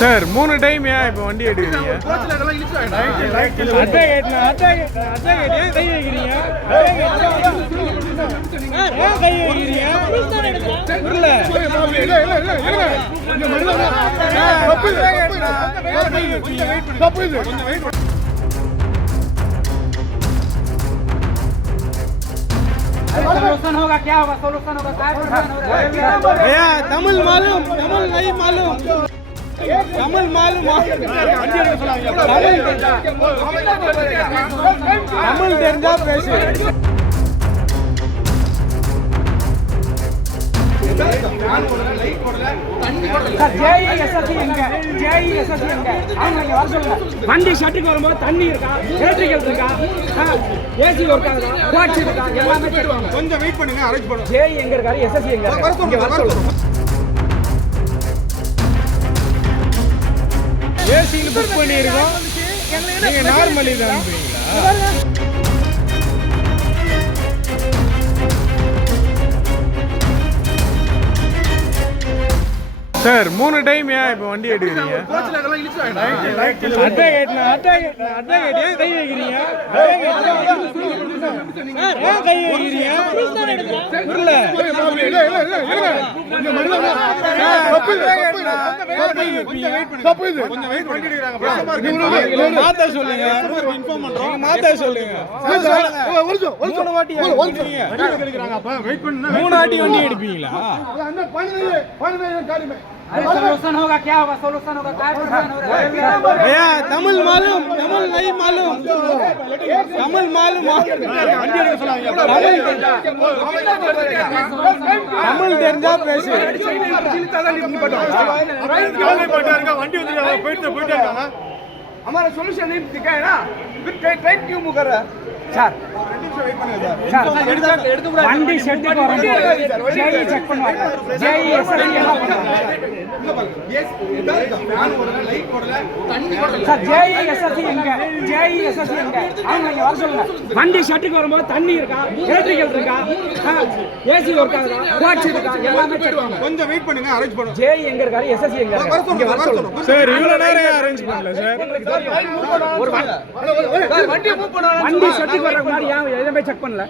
Sir 3 time ஏன் இப்போ வண்டி எடுக்கிறீங்க? सोल्यूशन होगा क्या होगा? सोल्यूशन होगा भैया तमिल मालूम, तमिल नहीं मालूम, तमिल मालूम, तमिल தெரிஞ்சா பேசு. வண்டி ஷட்டுக்கு வரும்போது தண்ணி இருக்கா, எலக்ட்ரிக்கல் இருக்கா, ஏசி ஒர்க் ஆகுதா, வாட்ச் இருக்கா, எல்லாமே கொஞ்சம் வெயிட் பண்ணுங்க, அரேஞ்ச் பண்ணுங்க. ஜேஇ எங்க இருக்காரு, எஸ்எஸ்சி எங்க இருக்காரு, இங்க வர சொல்லுங்க. ஏசிக்கு புக் பண்ணியிருக்கோம், நீங்க நார்மல் இது அனுப்புறீங்களா? சார் 3 டைம் ஏன் இப்போ வண்டி எடுக்கிறீங்க? அட்வொகேட் ஏன் கை வைக்கிறீங்க? ஏன் கை வைக்கிறீங்க? மாத்த சொல்லுங்க, மாத்த சொல்லுங்க. 3 வாட்டி வண்டி எடுப்பீங்களா? सोल्यूशन होगा क्या होगा? सोल्यूशन होगा क्या होगा? भैया तमिल मालूम, तमिल नहीं मालूम, तमिल मालूम, तमिल தெரிஞ்சா பேசு. हमारा सोल्यूशन नहीं दिखा है ना, फिर ट्रेन क्यों मूव कर रहा है? வண்டி ஷெட்டுக்கு வரும்போது ஜேஇ செக் பண்ணுவாங்க, ஜேஇ எஸ்எஸ்சி எல்லாம் பண்ணுவாங்க. சார் ஜேஇ எஸ்எஸ்சி எங்க, ஜேஇ எஸ்எஸ்சி எங்க, அவங்க இங்க வர சொல்லுங்க. வண்டி ஷெட்டுக்கு வரும்போது தண்ணி இருக்கா, எலக்ட்ரிக்கல் இருக்கா, ஏசி ஒர்க் ஆகுதா, வாட்ச் இருக்கா, எல்லாமே செக் பண்ணுவாங்க. கொஞ்சம் வெயிட் பண்ணுங்க, அரேஞ்ச் பண்ணுங்க. ஜேஇ எங்க இருக்காரு, எஸ்எஸ்சி எங்க இருக்காரு, இங்க வர சொல்லுங்க. சார் இவ்வளவு நேரம் அரேஞ்ச் பண்ணல சார். ஒரு வண்டி ஷெட்டுக்கு வர்றதுக்கு முன்னாடி ஏன் எதுவுமே செக் பண்ணல?